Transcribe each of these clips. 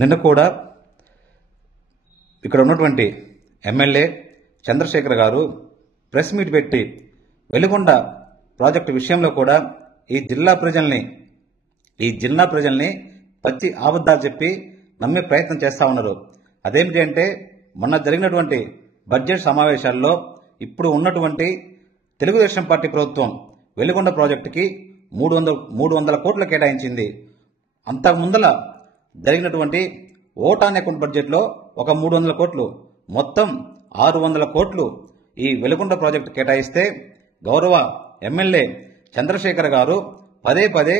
నిన్న కూడా ఇక్కడ ఉన్నటువంటి ఎమ్మెల్యే చంద్రశేఖర్ గారు ప్రెస్ మీట్ పెట్టి వెలుగొండ ప్రాజెక్టు విషయంలో కూడా ఈ జిల్లా ప్రజల్ని పచ్చి అబద్ధాలు చెప్పి నమ్మే ప్రయత్నం చేస్తా ఉన్నారు. అదేమిటి అంటే మొన్న జరిగినటువంటి బడ్జెట్ సమావేశాల్లో ఇప్పుడు ఉన్నటువంటి తెలుగుదేశం పార్టీ ప్రభుత్వం వెలుగొండ ప్రాజెక్టుకి 300 కోట్లు కేటాయించింది. అంతకు ముందల జరిగినటువంటి ఓటాన్ అకౌంట్ బడ్జెట్లో ఒక 300 కోట్లు, మొత్తం 600 కోట్లు ఈ వెలుగొండ ప్రాజెక్టు కేటాయిస్తే గౌరవ ఎమ్మెల్యే చంద్రశేఖర్ గారు పదే పదే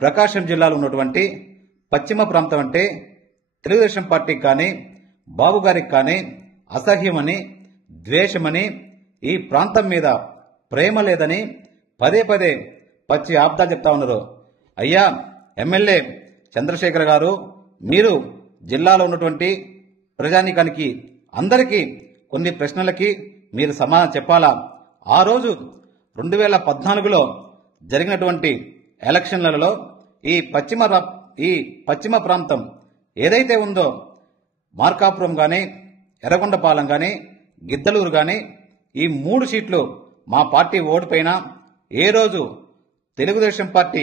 ప్రకాశం జిల్లాలో ఉన్నటువంటి పశ్చిమ ప్రాంతం అంటే తెలుగుదేశం పార్టీకి కానీ బాబు గారికి కానీ అసహ్యమని, ద్వేషమని, ఈ ప్రాంతం మీద ప్రేమ లేదని పదే పదే పచ్చి అబద్ధాలు చెప్తా ఉన్నారు. అయ్యా ఎమ్మెల్యే చంద్రశేఖర్ గారు, మీరు జిల్లాలో ఉన్నటువంటి ప్రజానీకానికి అందరికీ కొన్ని ప్రశ్నలకి మీరు సమాధానం చెప్పాలా. ఆ రోజు 2014లో జరిగినటువంటి ఎలక్షన్లలో ఈ పశ్చిమ ప్రాంతం ఏదైతే ఉందో మార్కాపురం కానీ, ఎర్రగొండపాలెం కానీ, గిద్దలూరు కానీ, ఈ 3 సీట్లు మా పార్టీ ఓడిపోయినా ఏ రోజు తెలుగుదేశం పార్టీ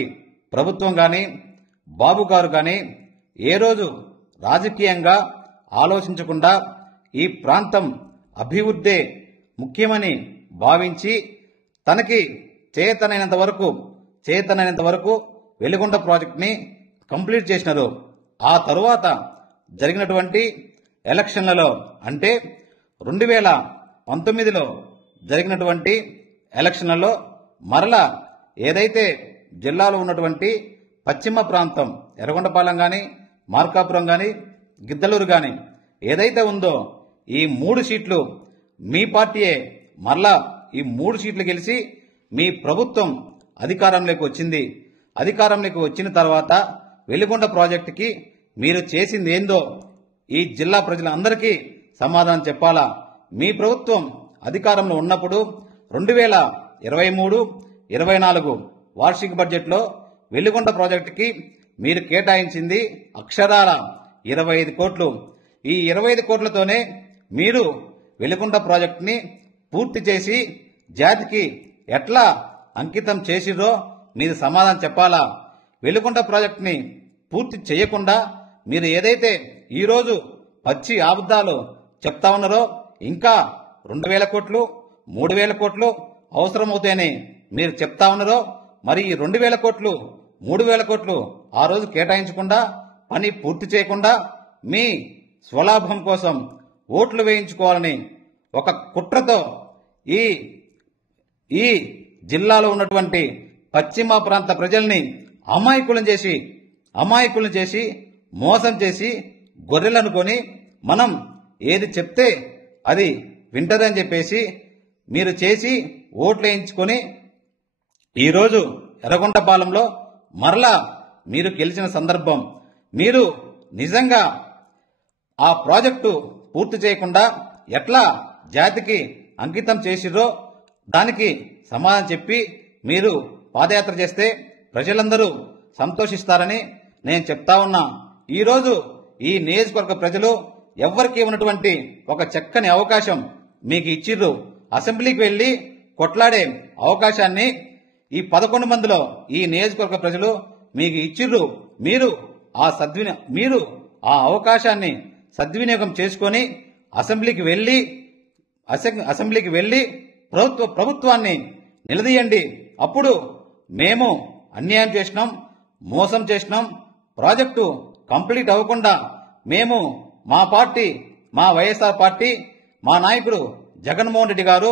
ప్రభుత్వం కానీ బాబు గారు కానీ ఏ రోజు రాజకీయంగా ఆలోచించకుండా ఈ ప్రాంతం అభివృద్ధే ముఖ్యమని భావించి తనకి చేతనైనంత వరకు వెలుగొండ ప్రాజెక్ట్ని కంప్లీట్ చేసినారు. ఆ తరువాత జరిగినటువంటి ఎలక్షన్లలో అంటే 2019లో జరిగినటువంటి ఎలక్షన్లలో మరలా ఏదైతే జిల్లాలో ఉన్నటువంటి పశ్చిమ ప్రాంతం ఎర్రగొండపాలెం కానీ, మార్కాపురం కానీ, గిద్దలూరు కానీ ఏదైతే ఉందో ఈ 3 సీట్లు మీ పార్టీయే మరలా ఈ 3 సీట్లు గెలిచి మీ ప్రభుత్వం అధికారంలోకి వచ్చింది. అధికారంలోకి వచ్చిన తర్వాత వెలుగొండ ప్రాజెక్టుకి మీరు చేసింది ఏందో ఈ జిల్లా ప్రజలందరికీ సమాధానం చెప్పాలా. మీ ప్రభుత్వం అధికారంలో ఉన్నప్పుడు 2023-24 వార్షిక బడ్జెట్లో వెలుగొండ ప్రాజెక్టుకి మీరు కేటాయించింది అక్షరాల 25 కోట్లు. ఈ 25 కోట్లతోనే మీరు వెలుగొండ ప్రాజెక్టుని పూర్తి చేసి జాతికి ఎట్లా అంకితం చేసిరో మీరు సమాధానం చెప్పాలా. వెలుగొండ ప్రాజెక్టుని పూర్తి చేయకుండా మీరు ఏదైతే ఈరోజు పచ్చి అబద్ధాలు చెప్తా ఉన్నారో ఇంకా 2000 కోట్లు 3000 కోట్లు అవసరమవుతాయని మీరు చెప్తా ఉన్నారో మరి ఈ 2000 కోట్లు 3000 కోట్లు ఆ రోజు కేటాయించకుండా పని పూర్తి చేయకుండా మీ స్వలాభం కోసం ఓట్లు వేయించుకోవాలని ఒక కుట్రతో ఈ జిల్లాలో ఉన్నటువంటి పశ్చిమ ప్రాంత ప్రజల్ని అమాయకులను చేసి మోసం చేసి గొర్రెలనుకొని మనం ఏది చెప్తే అది వింటదని చెప్పేసి మీరు చేసి ఓట్లు వేయించుకొని ఈరోజు ఎర్రగొండపాలెంలో మరలా మీరు గెలిచిన సందర్భం. మీరు నిజంగా ఆ ప్రాజెక్టు పూర్తి చేయకుండా ఎట్లా జాతికి అంకితం చేసిరో దానికి సమాధానం చెప్పి మీరు పాదయాత్ర చేస్తే ప్రజలందరూ సంతోషిస్తారని నేను చెప్తా ఉన్నా. ఈరోజు ఈ నియోజకవర్గ ప్రజలు ఎవ్వరికి ఉన్నటువంటి ఒక చక్కని అవకాశం మీకు ఇచ్చిర్రు. అసెంబ్లీకి వెళ్లి కొట్లాడే అవకాశాన్ని ఈ 11 మందిలో ఈ నియోజకవర్గ ప్రజలు మీకు ఇచ్చిర్రు. మీరు ఆ అవకాశాన్ని సద్వినియోగం చేసుకొని అసెంబ్లీకి వెళ్లి ప్రభుత్వాన్ని నిలదీయండి. అప్పుడు మేము అన్యాయం చేసినాం, మోసం చేసినాం, ప్రాజెక్టు కంప్లీట్ అవ్వకుండా మేము మా పార్టీ, మా వైఎస్ఆర్ పార్టీ, మా నాయకుడు జగన్మోహన్ రెడ్డి గారు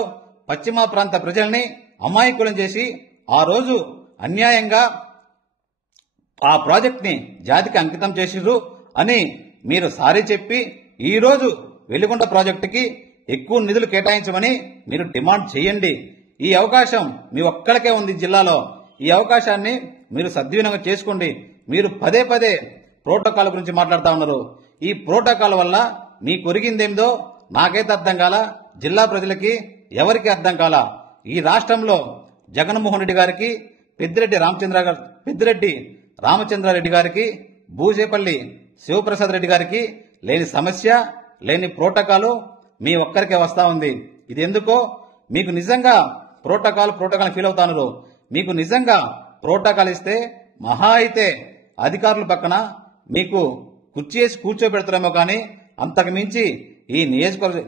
పశ్చిమ ప్రాంత ప్రజల్ని అమాయకులను చేసి ఆ రోజు అన్యాయంగా ఆ ప్రాజెక్ట్ని జాతికి అంకితం చేసిర్రు అని మీరు సారీ చెప్పి ఈరోజు వెలుగొండ ప్రాజెక్టుకి ఎక్కువ నిధులు కేటాయించమని మీరు డిమాండ్ చేయండి. ఈ అవకాశం మీ ఒక్కడికే ఉంది జిల్లాలో. ఈ అవకాశాన్ని మీరు సద్వినియోగం చేసుకోండి. మీరు పదే పదే ప్రోటోకాల్ గురించి మాట్లాడుతూ ఉన్నారు. ఈ ప్రోటోకాల్ వల్ల మీకు ఒరిగిందేమిదో నాకైతే అర్థం కాల, జిల్లా ప్రజలకి ఎవరికి అర్థం కాల. ఈ రాష్ట్రంలో జగన్మోహన్ రెడ్డి గారికి, పెద్దిరెడ్డి రామచంద్రారెడ్డి గారికి, భూజేపల్లి శివప్రసాద్ రెడ్డి గారికి లేని సమస్య, లేని ప్రోటోకాల్ మీ ఒక్కరికే వస్తా ఉంది. ఇది ఎందుకో మీకు నిజంగా ప్రోటోకాల్ ఫీల్ అవుతాను. మీకు నిజంగా ప్రోటోకాల్ ఇస్తే మహా అయితే అధికారుల పక్కన మీకు కుర్చీ వేసి కూర్చోబెడతారేమో కానీ అంతకు మించి ఈ నియోజకవర్గ